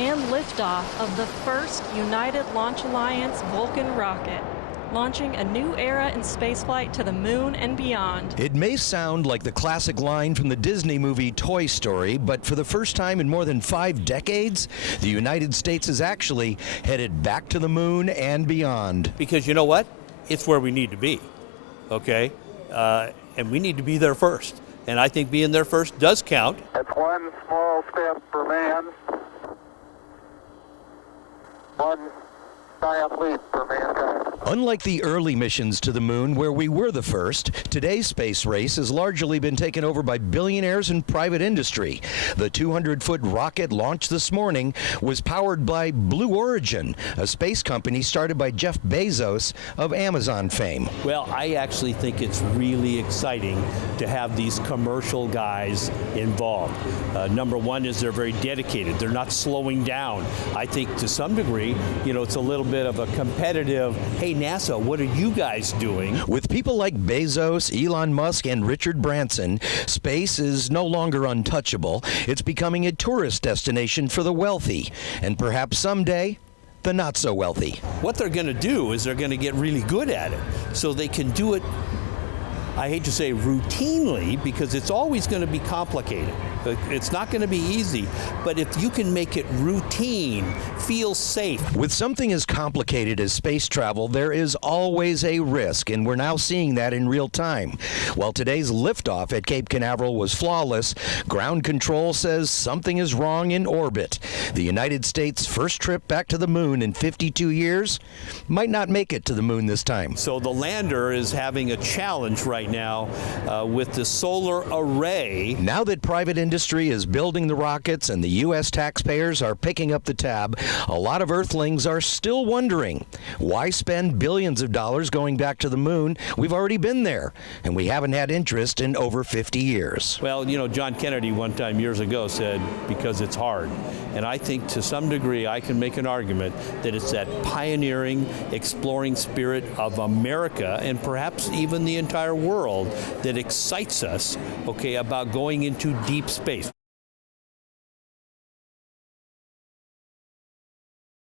and liftoff of the first United Launch Alliance Vulcan rocket, launching a new era in spaceflight to the moon and beyond. It may sound like the classic line from the Disney movie Toy Story, but for the first time in more than 5 decades, the United States is actually headed back to the moon and beyond. Because you know what? It's where we need to be, okay? And we need to be there first. And I think being there first does count. That's one small step for man, one giant leap for mankind. Unlike the early missions to the moon where we were the first, today's space race has largely been taken over by billionaires and private industry. The 200-foot rocket launched this morning was powered by Blue Origin, a space company started by Jeff Bezos of Amazon fame. Well, I actually think it's really exciting to have these commercial guys involved. Number one is they're very dedicated. They're not slowing down. I think to some degree, it's a little bit of a competitive, hey NASA, what are you guys doing? With people like Bezos, Elon Musk, and Richard Branson, space is no longer untouchable. It's becoming a tourist destination for the wealthy, and perhaps someday, the not so wealthy. What they're going to do is they're going to get really good at it, so they can do it, I hate to say routinely, because it's always going to be complicated. It's not going to be easy, but if you can make it routine, feel safe. With something as complicated as space travel, there is always a risk, and we're now seeing that in real time. While today's liftoff at Cape Canaveral was flawless, ground control says something is wrong in orbit. The United States' first trip back to the moon in 52 years might not make it to the moon this time. So the lander is having a challenge right now with the solar array. Now that private industry is building the rockets and the U.S. taxpayers are picking up the tab, a lot of Earthlings are still wondering, why spend billions of dollars going back to the moon? We've already been there, and we haven't had interest in over 50 years. Well, John Kennedy one time years ago said, because it's hard. And I think to some degree I can make an argument that it's that pioneering, exploring spirit of America and perhaps even the entire world that excites us, about going into deep space.